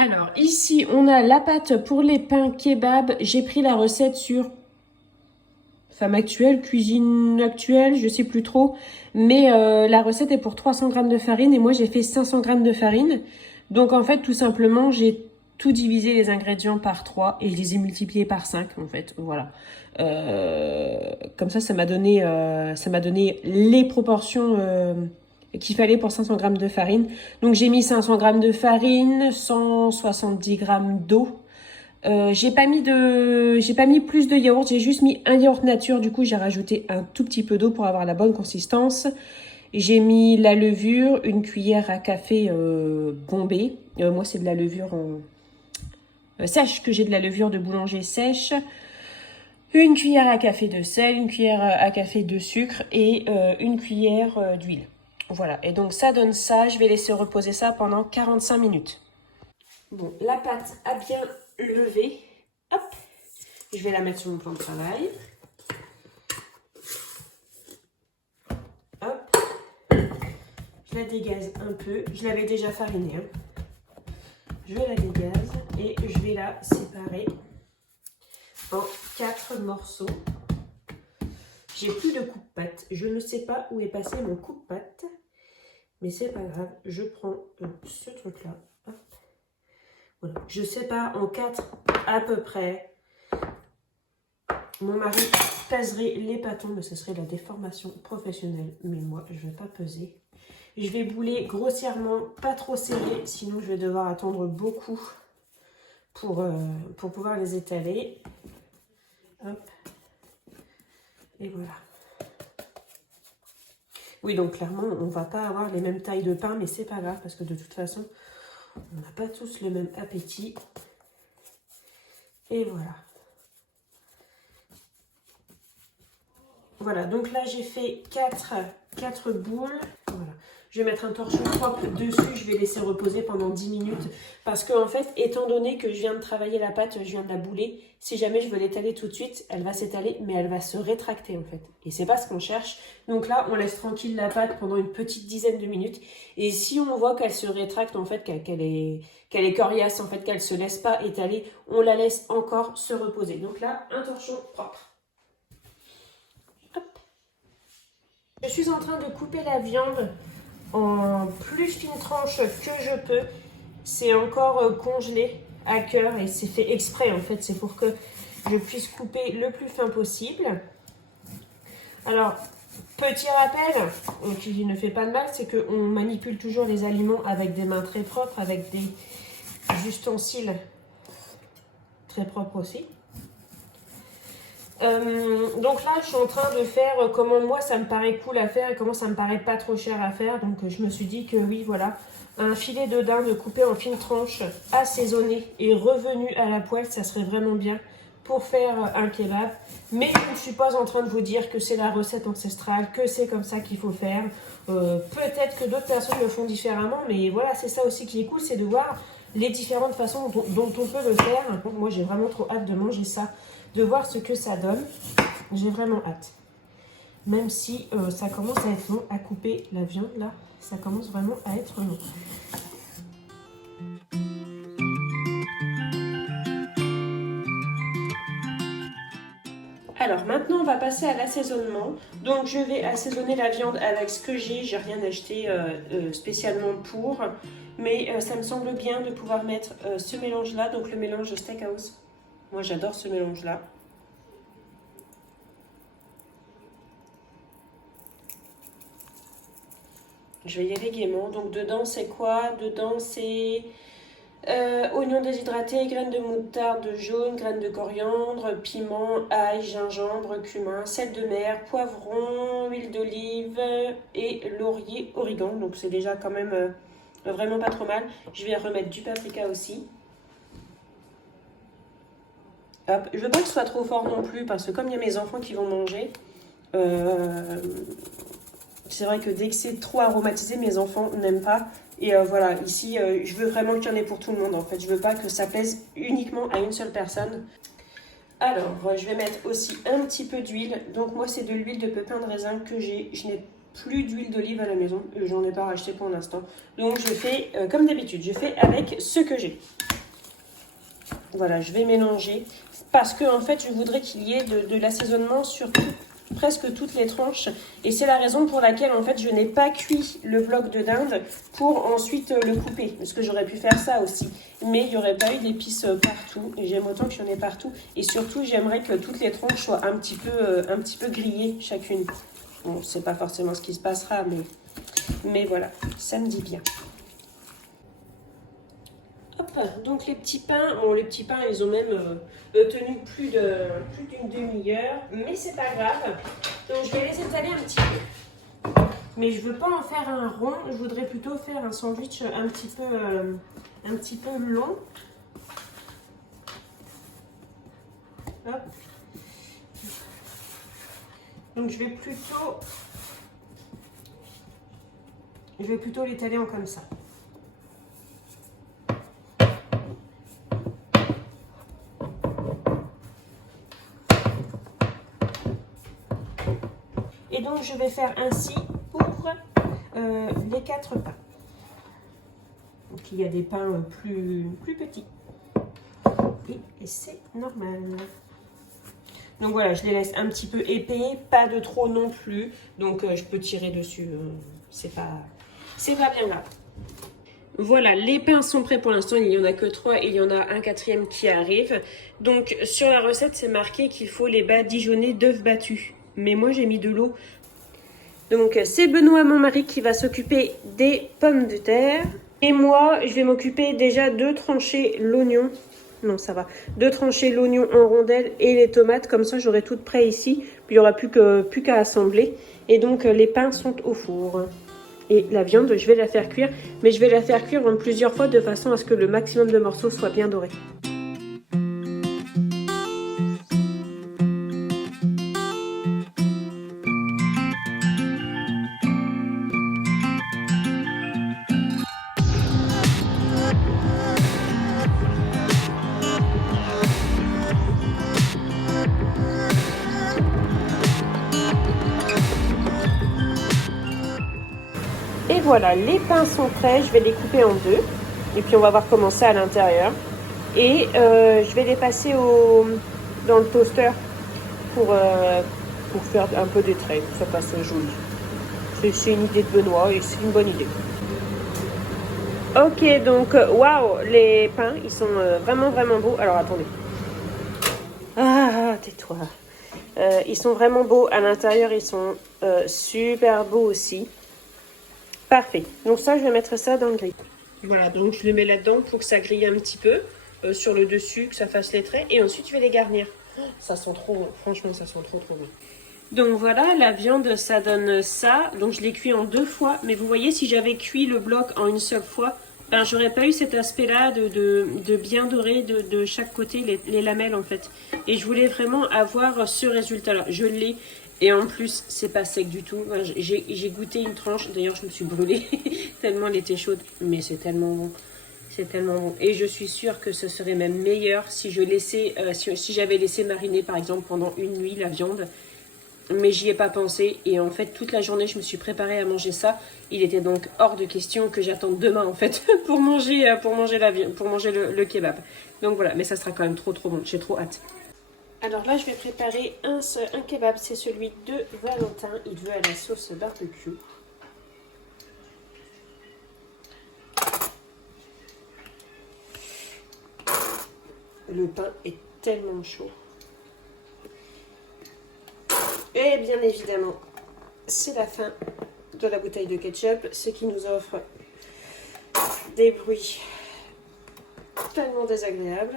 Alors, ici, on a la pâte pour les pains kebab. J'ai pris la recette sur Femme Actuelle, Cuisine Actuelle, je sais plus trop. Mais la recette est pour 300 g de farine et moi, j'ai fait 500 g de farine. Donc, en fait, tout simplement, j'ai tout divisé les ingrédients par 3 et je les ai multipliés par 5, en fait. Voilà. Comme ça m'a donné, les proportions qu'il fallait pour 500 g de farine. Donc j'ai mis 500 g de farine, 170 g d'eau. J'ai pas mis plus de yaourt, j'ai juste mis un yaourt nature. Du coup, j'ai rajouté un tout petit peu d'eau pour avoir la bonne consistance. J'ai mis la levure, une cuillère à café bombée. Moi, c'est de la levure sèche, que j'ai de la levure de boulanger sèche. Une cuillère à café de sel, une cuillère à café de sucre et une cuillère d'huile. Voilà, et donc ça donne ça. Je vais laisser reposer ça pendant 45 minutes. Bon, la pâte a bien levé. Hop, je vais la mettre sur mon plan de travail. Hop, je la dégaze un peu. Je l'avais déjà farinée. Je la dégaze et je vais la séparer en 4 morceaux. J'ai plus de coupe-pâte. Je ne sais pas où est passé mon coupe-pâte. Mais c'est pas grave. Je prends ce truc-là. Voilà. Je sépare en 4 à peu près. Mon mari pèserait les pâtons, mais ce serait la déformation professionnelle. Mais moi, je ne vais pas peser. Je vais bouler grossièrement, pas trop serré. Sinon, je vais devoir attendre beaucoup pour pouvoir les étaler. Hop. Et voilà. Oui, donc clairement, on ne va pas avoir les mêmes tailles de pain, mais c'est pas grave parce que de toute façon, on n'a pas tous le même appétit. Et voilà. Voilà, donc là, j'ai fait 4 boules. Voilà. Je vais mettre un torchon propre dessus. Je vais laisser reposer pendant 10 minutes. Parce que, en fait, étant donné que je viens de travailler la pâte, je viens de la bouler, si jamais je veux l'étaler tout de suite, elle va s'étaler, mais elle va se rétracter, en fait. Et c'est pas ce qu'on cherche. Donc là, on laisse tranquille la pâte pendant une petite dizaine de minutes. Et si on voit qu'elle se rétracte, en fait, qu'elle est coriace, en fait, qu'elle se laisse pas étaler, on la laisse encore se reposer. Donc là, un torchon propre. Je suis en train de couper la viande en plus fine tranche que je peux. C'est encore congelé à cœur et c'est fait exprès en fait. C'est pour que je puisse couper le plus fin possible. Alors, petit rappel, qui ne fait pas de mal, c'est qu'on manipule toujours les aliments avec des mains très propres, avec des ustensiles très propres aussi. Donc là, je suis en train de faire comment moi ça me paraît cool à faire et comment ça me paraît pas trop cher à faire. Donc je me suis dit que oui, voilà, un filet de dinde coupé en fines tranches, assaisonné et revenu à la poêle, ça serait vraiment bien pour faire un kebab. Mais je ne suis pas en train de vous dire que c'est la recette ancestrale, que c'est comme ça qu'il faut faire. Peut-être que d'autres personnes le font différemment, mais voilà, c'est ça aussi qui est cool, c'est de voir les différentes façons dont on peut le faire. Moi, j'ai vraiment trop hâte de manger ça, de voir ce que ça donne. J'ai vraiment hâte. Même si ça commence à être long à couper la viande, là, ça commence vraiment à être long. Alors maintenant on va passer à l'assaisonnement. Donc je vais assaisonner la viande avec ce que j'ai rien acheté spécialement pour. Mais ça me semble bien de pouvoir mettre ce mélange là, donc le mélange de Steakhouse. Moi j'adore ce mélange là. Je vais y aller gaiement. Donc dedans c'est quoi? Dedans c'est oignons déshydratés, graines de moutarde jaune, graines de coriandre, piment, ail, gingembre, cumin, sel de mer, poivron, huile d'olive et laurier, origan. Donc c'est déjà quand même vraiment pas trop mal. Je vais remettre du paprika aussi. Hop. Je veux pas que ce soit trop fort non plus parce que comme il y a mes enfants qui vont manger, c'est vrai que dès que c'est trop aromatisé, mes enfants n'aiment pas. Et voilà, ici, je veux vraiment qu'il y en ait pour tout le monde, en fait. Je veux pas que ça plaise uniquement à une seule personne. Alors, je vais mettre aussi un petit peu d'huile. Donc, moi, c'est de l'huile de pépin de raisin que j'ai. Je n'ai plus d'huile d'olive à la maison. J'en ai pas racheté pour l'instant. Donc, je fais comme d'habitude. Je fais avec ce que j'ai. Voilà, je vais mélanger parce que en fait, je voudrais qu'il y ait de l'assaisonnement sur presque toutes les tranches. Et c'est la raison pour laquelle en fait, je n'ai pas cuit le bloc de dinde pour ensuite le couper. Parce que j'aurais pu faire ça aussi. Mais il n'y aurait pas eu d'épices partout. Et j'aime autant qu'il y en ait partout. Et surtout, j'aimerais que toutes les tranches soient un petit peu grillées chacune. Bon, c'est pas forcément ce qui se passera, mais voilà, ça me dit bien. Hop, donc les petits pains, ils ont même tenu plus d'une demi-heure, mais c'est pas grave. Donc je vais les étaler un petit peu. Mais je veux pas en faire un rond, je voudrais plutôt faire un sandwich un petit peu long. Hop. Donc je vais plutôt l'étaler en comme ça. Et donc je vais faire ainsi pour les 4 pains. Donc il y a des pains plus petits. Et c'est normal. Donc voilà, je les laisse un petit peu épais, pas de trop non plus. Donc je peux tirer dessus, c'est pas bien grave. Voilà, les pains sont prêts pour l'instant, il n'y en a que 3 et il y en a un 4e qui arrive. Donc sur la recette, c'est marqué qu'il faut les badigeonner d'œufs battus. Mais moi j'ai mis de l'eau. Donc c'est Benoît, mon mari, qui va s'occuper des pommes de terre. Et moi, je vais m'occuper déjà de trancher l'oignon. Non, ça va. De trancher l'oignon en rondelles et les tomates. Comme ça, j'aurai tout prêt ici. Puis il n'y aura plus qu'à assembler. Et donc, les pains sont au four. Et la viande, je vais la faire cuire. Mais je vais la faire cuire en plusieurs fois de façon à ce que le maximum de morceaux soient bien dorés. Et voilà, les pains sont prêts, je vais les couper en deux. Et puis on va voir comment c'est à l'intérieur. Et je vais les passer dans le toaster pour faire un peu des traits, pour que ça passe joli. C'est une idée de Benoît et c'est une bonne idée. Ok, donc waouh, les pains, ils sont vraiment beaux. Alors attendez. Ah, tais-toi. Ils sont vraiment beaux. À l'intérieur, ils sont super beaux aussi. Parfait. Donc ça, je vais mettre ça dans le grill. Voilà, donc je le mets là-dedans pour que ça grille un petit peu sur le dessus, que ça fasse les traits. Et ensuite, je vais les garnir. Ça sent trop, franchement, ça sent trop bien. Donc voilà, la viande, ça donne ça. Donc je l'ai cuit en 2 fois. Mais vous voyez, si j'avais cuit le bloc en une seule fois, ben, j'aurais pas eu cet aspect-là de bien doré de chaque côté, les lamelles en fait. Et je voulais vraiment avoir ce résultat-là. Je l'ai. Et en plus, c'est pas sec du tout. J'ai goûté une tranche. D'ailleurs, je me suis brûlée tellement elle était chaude. Mais c'est tellement bon. C'est tellement bon. Et je suis sûre que ce serait même meilleur si je laissais, si j'avais laissé mariner par exemple pendant une nuit la viande. Mais j'y ai pas pensé. Et en fait, toute la journée, je me suis préparée à manger ça. Il était donc hors de question que j'attende demain en fait pour manger le kebab. Donc voilà, mais ça sera quand même trop bon. J'ai trop hâte. Alors là, je vais préparer un kebab, c'est celui de Valentin. Il veut à la sauce barbecue. Le pain est tellement chaud. Et bien évidemment, c'est la fin de la bouteille de ketchup, ce qui nous offre des bruits tellement désagréables.